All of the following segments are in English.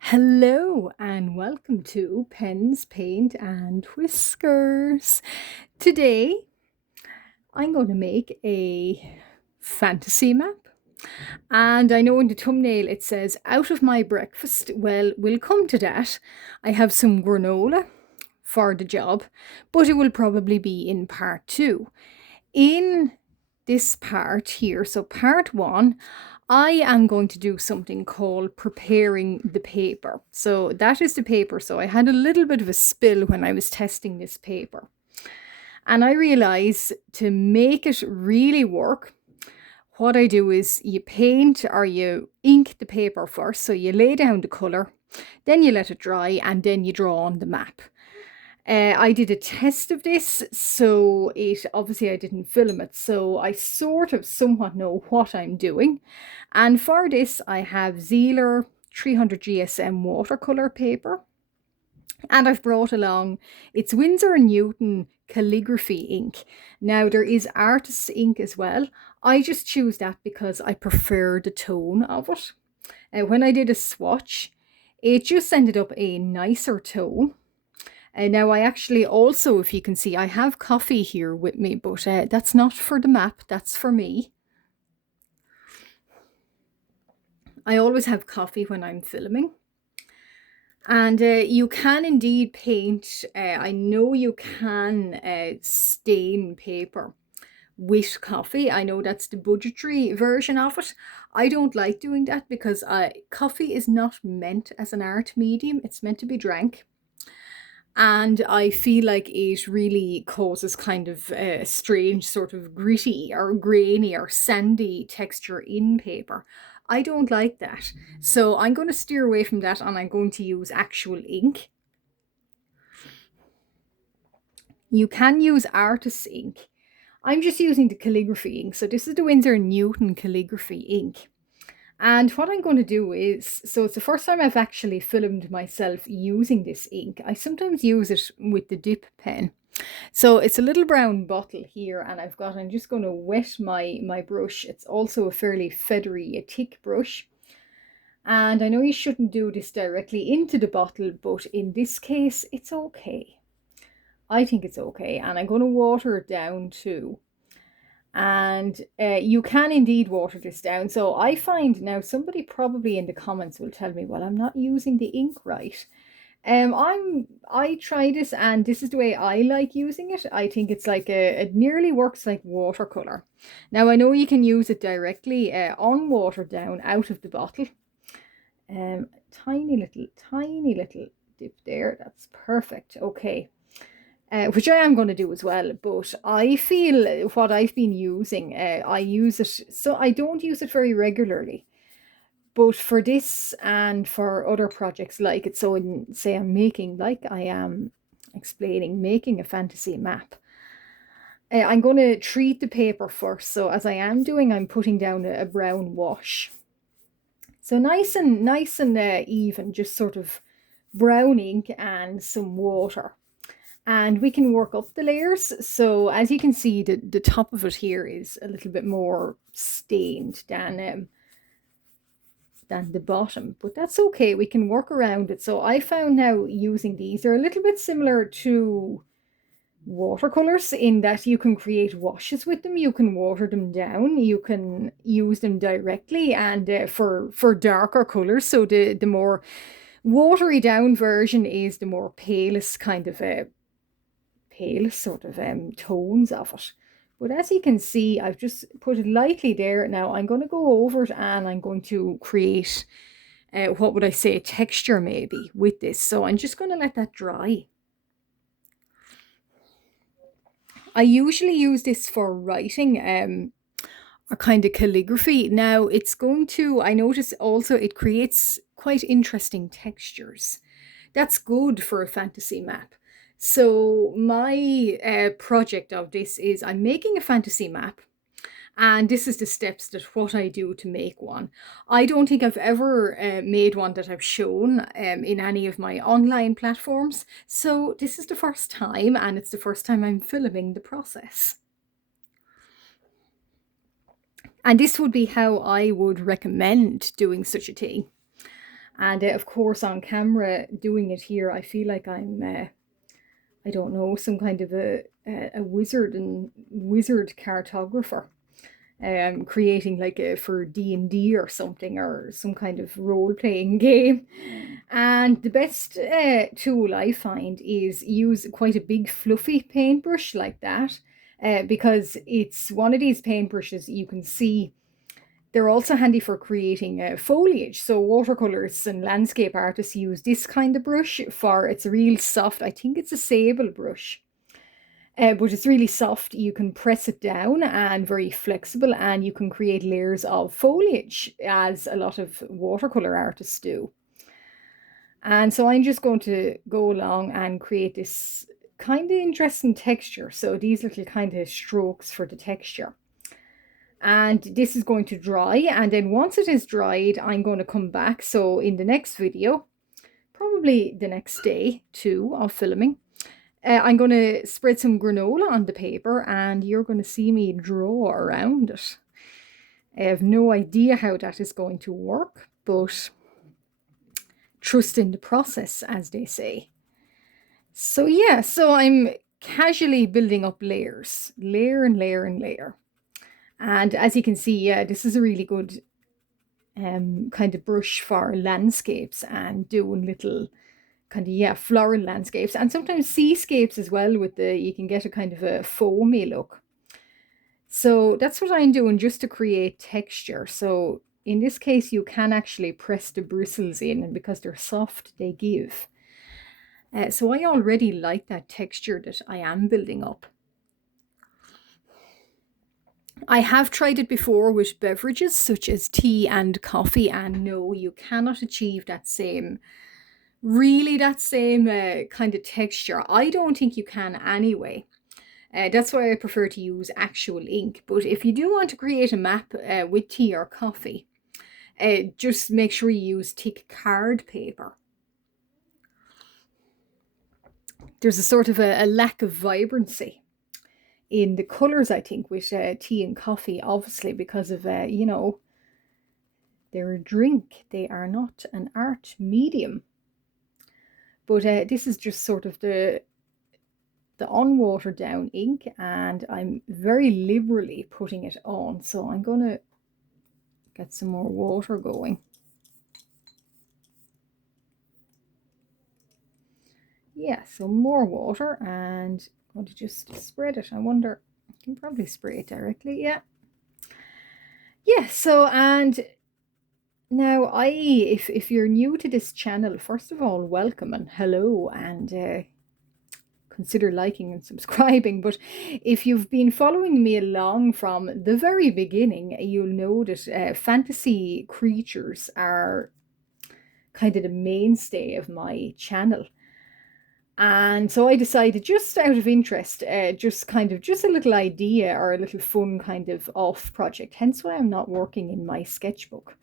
Hello and welcome to Pens, Paint and Whiskers. Today I'm going to make a fantasy map. And I know in the thumbnail it says out of my breakfast. Well, we'll come to that. I have some granola for the job, but it will probably be in part two. In this part here, so part one, I am going to do something called preparing the paper. So that is the paper. So I had a little bit of a spill when I was testing this paper. And I realized to make it really work, what I do is you paint or you ink the paper first. So you lay down the color, then you let it dry, and then you draw on the map. I did a test of this, so it obviously I didn't film it, so I sort of somewhat know what I'm doing. And for this, I have Zealer 300 GSM watercolor paper, and I've brought along it's Winsor & Newton calligraphy ink. Now there is artist's ink as well. I just choose that because I prefer the tone of it. When I did a swatch, it just ended up a nicer tone. And now I actually also, if you can see, I have coffee here with me, but that's not for the map, that's for me. I always have coffee when I'm filming. And you can indeed paint, I know you can stain paper with coffee. I know that's the budgetary version of it. I don't like doing that because coffee is not meant as an art medium, it's meant to be drank. And I feel like it really causes kind of a strange sort of gritty or grainy or sandy texture in paper. I don't like that. So I'm going to steer away from that and I'm going to use actual ink. You can use artist's ink. I'm just using the calligraphy ink. So this is the Winsor & Newton calligraphy ink. And what I'm going to do is, so it's the first time I've actually filmed myself using this ink. I sometimes use it with the dip pen. So it's a little brown bottle here and I'm just going to wet my brush. It's also a fairly feathery, a thick brush. And I know you shouldn't do this directly into the bottle, but in this case, it's okay. I think it's okay. And I'm going to water it down too. And you can indeed water this down. So I find now somebody probably in the comments will tell me, well, I'm not using the ink right. I try this and this is the way I like using it. I think it's like it nearly works like watercolor. Now I know you can use it directly unwatered down out of the bottle. Tiny little dip there. That's perfect. Okay. Which I am going to do as well, but I feel what I've been using, I use it, so I don't use it very regularly, but for this and for other projects like it, so in, say I'm making, like I am explaining, making a fantasy map, I'm going to treat the paper first, so as I am doing, I'm putting down a brown wash. So nice and even, just sort of brown ink and some water. And we can work up the layers. So as you can see, the top of it here is a little bit more stained than the bottom, but that's okay. We can work around it. So I found now using these, they're a little bit similar to watercolors in that you can create washes with them. You can water them down. You can use them directly, and for darker colors. So the more watery down version is the more palest kind of pale sort of tones of it. But as you can see, I've just put it lightly there. Now I'm going to go over it and I'm going to create, what would I say, texture maybe with this. So I'm just going to let that dry. I usually use this for writing or kind of calligraphy. Now it's going to, I notice also it creates quite interesting textures. That's good for a fantasy map. So my project of this is I'm making a fantasy map, and this is the steps that what I do to make one. I don't think I've ever made one that I've shown in any of my online platforms. So this is the first time, and it's the first time I'm filming the process. And this would be how I would recommend doing such a thing. And of course, on camera doing it here, I feel like I'm, I don't know, some kind of a wizard and wizard cartographer, creating like a for D&D or something, or some kind of role-playing game. And the best tool I find is use quite a big fluffy paintbrush like that, because it's one of these paintbrushes you can see. They're also handy for creating foliage. So watercolors and landscape artists use this kind of brush for, it's real soft. I think it's a sable brush. But it's really soft. You can press it down and very flexible, and you can create layers of foliage as a lot of watercolor artists do. And so I'm just going to go along and create this kind of interesting texture. So these little kind of strokes for the texture. And this is going to dry, and then once it is dried, I'm going to come back. So in the next video, probably the next day too of filming, I'm going to spread some granola on the paper, and you're going to see me draw around it. I have no idea how that is going to work, but trust in the process, as they say. So yeah, so I'm casually building up layers, layer and layer and layer. And as you can see, yeah, this is a really good kind of brush for landscapes and doing little kind of, yeah, floral landscapes, and sometimes seascapes as well. With the, you can get a kind of a foamy look. So that's what I'm doing, just to create texture. So in this case, you can actually press the bristles in, and because they're soft, they give. So I already like that texture that I am building up. I have tried it before with beverages such as tea and coffee, and no, you cannot achieve that same, really that same kind of texture. I don't think you can anyway. That's why I prefer to use actual ink. But if you do want to create a map with tea or coffee, just make sure you use thick card paper. There's a sort of a lack of vibrancy in the colors, I think, with tea and coffee, obviously, because of, you know, they're a drink. They are not an art medium. But this is just sort of the unwatered down ink, and I'm very liberally putting it on. So I'm going to get some more water going. Yeah, so more water, and I'm going to just spread it. I wonder, I can probably spray it directly. Yeah. Yeah, so, and now if you're new to this channel, first of all, welcome and hello, and consider liking and subscribing. But if you've been following me along from the very beginning, you'll know that fantasy creatures are kind of the mainstay of my channel. And so I decided, just out of interest, just a little idea or a little fun kind of off project, hence why I'm not working in my sketchbook.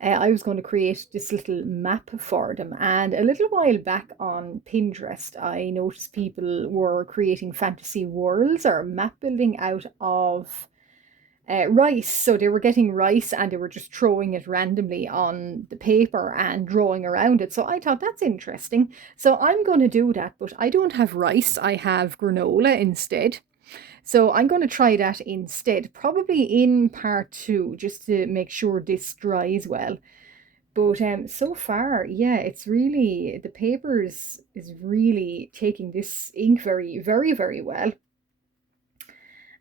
I was going to create this little map for them. And a little while back on Pinterest, I noticed people were creating fantasy worlds or map building out of rice. So they were getting rice and they were just throwing it randomly on the paper and drawing around it. So I thought, that's interesting. So I'm going to do that, but I don't have rice. I have granola instead. So I'm going to try that instead, probably in part 2, just to make sure this dries well. But so far, yeah, it's really, the paper is really taking this ink very, very, very well.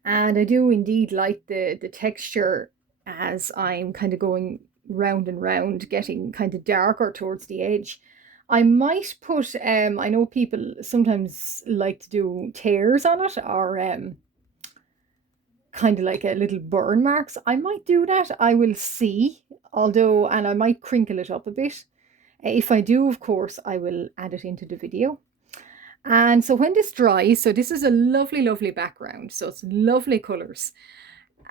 And I do indeed like the texture as I'm kind of going round and round, getting kind of darker towards the edge. I might put, I know people sometimes like to do tears on it, or kind of like a little burn marks. I might do that. I will see, although, and I might crinkle it up a bit. If I do, of course, I will add it into the video. And so when this dries, so this is a lovely, lovely background. So it's lovely colors.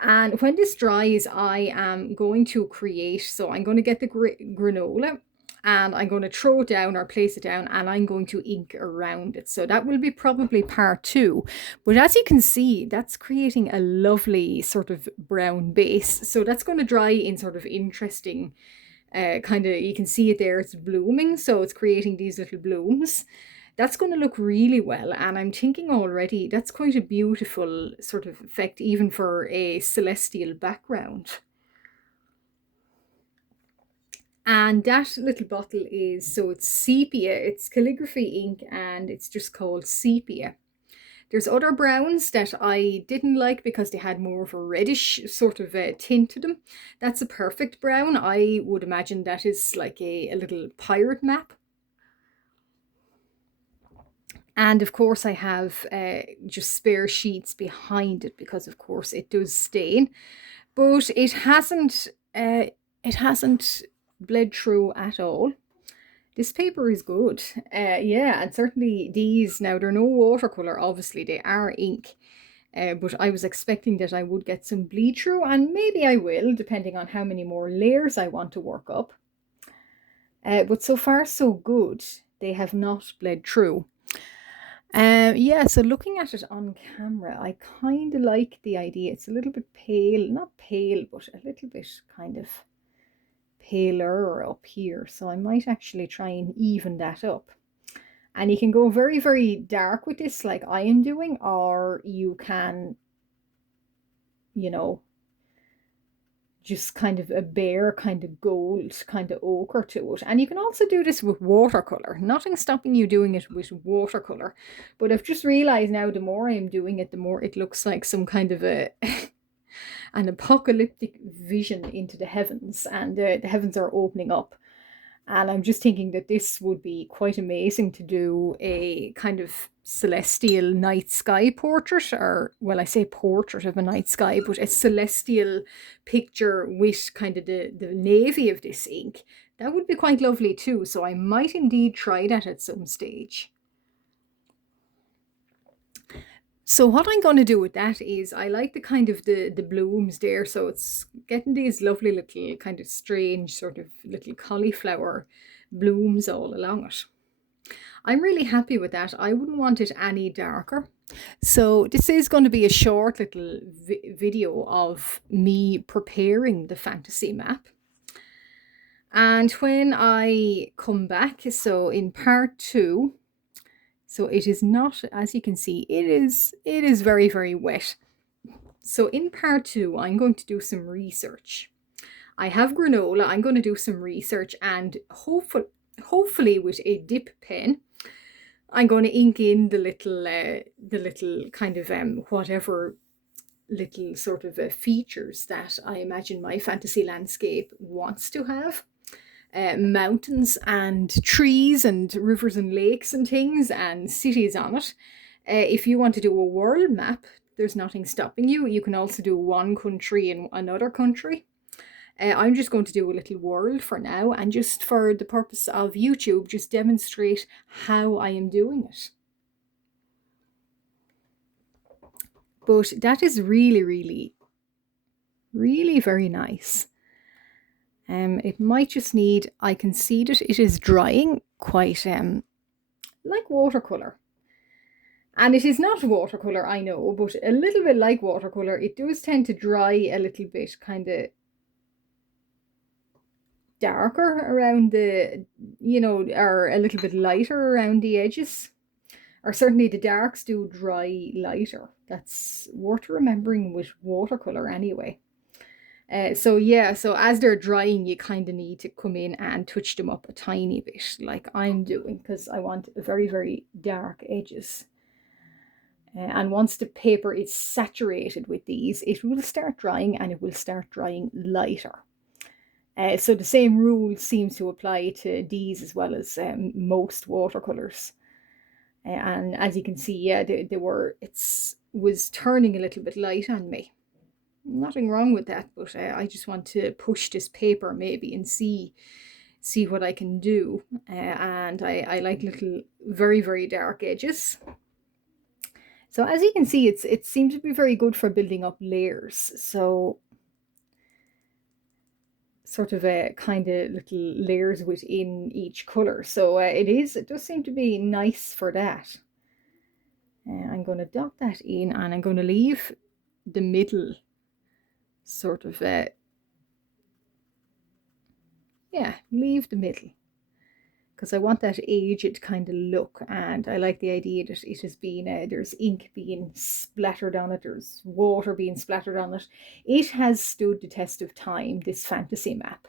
And when this dries, I am going to create, so I'm going to get the granola and I'm going to throw it down or place it down, and I'm going to ink around it. So that will be probably part 2. But as you can see, that's creating a lovely sort of brown base. So that's going to dry in sort of interesting Kind of, you can see it there, it's blooming, so it's creating these little blooms. That's going to look really well, and I'm thinking already that's quite a beautiful sort of effect, even for a celestial background. And that little bottle is, so it's sepia, it's calligraphy ink, and it's just called sepia. There's other browns that I didn't like because they had more of a reddish sort of tint to them. That's a perfect brown. I would imagine that is like a little pirate map. And of course I have just spare sheets behind it because of course it does stain. But it hasn't bled through at all. This paper is good. Yeah, and certainly these, now they're no watercolor, obviously they are ink. But I was expecting that I would get some bleed through, and maybe I will, depending on how many more layers I want to work up. But so far so good. They have not bled through. Yeah, so looking at it on camera, I kind of like the idea. It's a little bit pale, not pale, but a little bit kind of paler up here. So I might actually try and even that up. And you can go very, very dark with this like I am doing, or you can, you know, just kind of a bare kind of gold kind of ochre to it. And you can also do this with watercolor. Nothing stopping you doing it with watercolor. But I've just realized now the more I'm doing it, the more it looks like some kind of a an apocalyptic vision into the heavens, and the heavens are opening up. And I'm just thinking that this would be quite amazing to do a kind of celestial night sky portrait, or, well, I say portrait of a night sky, but a celestial picture with kind of the navy of this ink. That would be quite lovely too. So I might indeed try that at some stage. So what I'm going to do with that is I like the kind of the blooms there. So it's getting these lovely little kind of strange sort of little cauliflower blooms all along it. I'm really happy with that. I wouldn't want it any darker. So this is going to be a short little video of me preparing the fantasy map. And when I come back, so in part 2, so it is not, as you can see, it is very, very wet. So in part 2, I'm going to do some research. I have granola. I'm going to do some research, and hopefully with a dip pen, I'm going to ink in the little kind of whatever little sort of features that I imagine my fantasy landscape wants to have. Mountains and trees and rivers and lakes and things and cities on it. If you want to do a world map, there's nothing stopping you. You can also do one country in another country. I'm just going to do a little world for now, and just for the purpose of YouTube, just demonstrate how I am doing it. But that is really, really, really very nice. It might just need, I can see that it is drying quite like watercolor. And it is not watercolor, I know, but a little bit like watercolor. It does tend to dry a little bit kind of darker around the, or a little bit lighter around the edges. Or certainly the darks do dry lighter. That's worth remembering with watercolor anyway. So yeah, so as they're drying, you kind of need to come in and touch them up a tiny bit, like I'm doing, because I want very, very dark edges. And once the paper is saturated with these, it will start drying, and it will start drying lighter. So the same rule seems to apply to these as well as most watercolors. And as you can see, yeah, it was turning a little bit light on me. Nothing wrong with that, but I just want to push this paper maybe and see what I can do. And I like little very, very dark edges. So as you can see, it seems to be very good for building up layers. So sort of a kind of little layers within each color. So it does seem to be nice for that. I'm going to dot that in, and I'm going to leave the middle sort of Yeah, leave the middle because I want that aged kind of look, and I like the idea that it has been there's ink being splattered on it, there's water being splattered on it. It has stood the test of time, this fantasy map,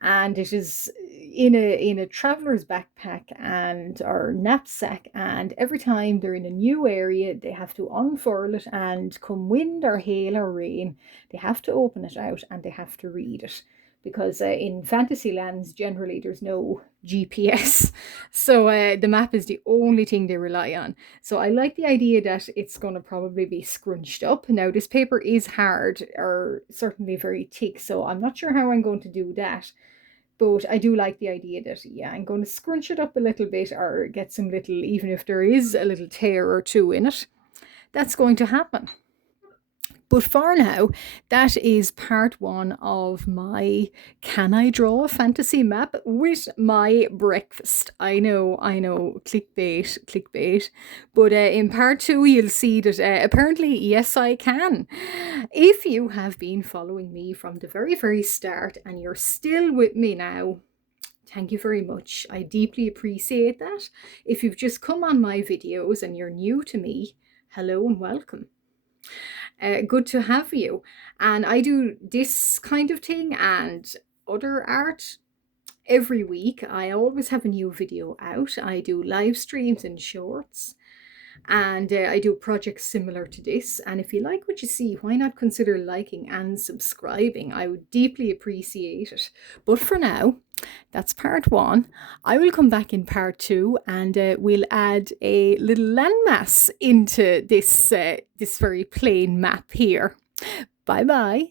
and it is in a traveler's backpack and or knapsack, and every time they're in a new area they have to unfurl it, and come wind or hail or rain they have to open it out and they have to read it, because in fantasy lands generally there's no GPS, so the map is the only thing they rely on. So I like the idea that it's going to probably be scrunched up. Now this paper is hard, or certainly very thick, so I'm not sure how I'm going to do that, but I do like the idea that, yeah, I'm going to scrunch it up a little bit or get some little, even if there is a little tear or two in it, that's going to happen. But for now, that is part one of my Can I Draw a Fantasy Map with my breakfast. I know, clickbait, clickbait. But in part two, you'll see that apparently, yes, I can. If you have been following me from the very, very start and you're still with me now, thank you very much. I deeply appreciate that. If you've just come on my videos and you're new to me, hello and welcome. Good to have you. And I do this kind of thing and other art every week. I always have a new video out. I do live streams and shorts, and I do projects similar to this. And if you like what you see, why not consider liking and subscribing? I would deeply appreciate it. But for now, that's part one. I will come back in part two, and we'll add a little landmass into this very plain map here. Bye bye.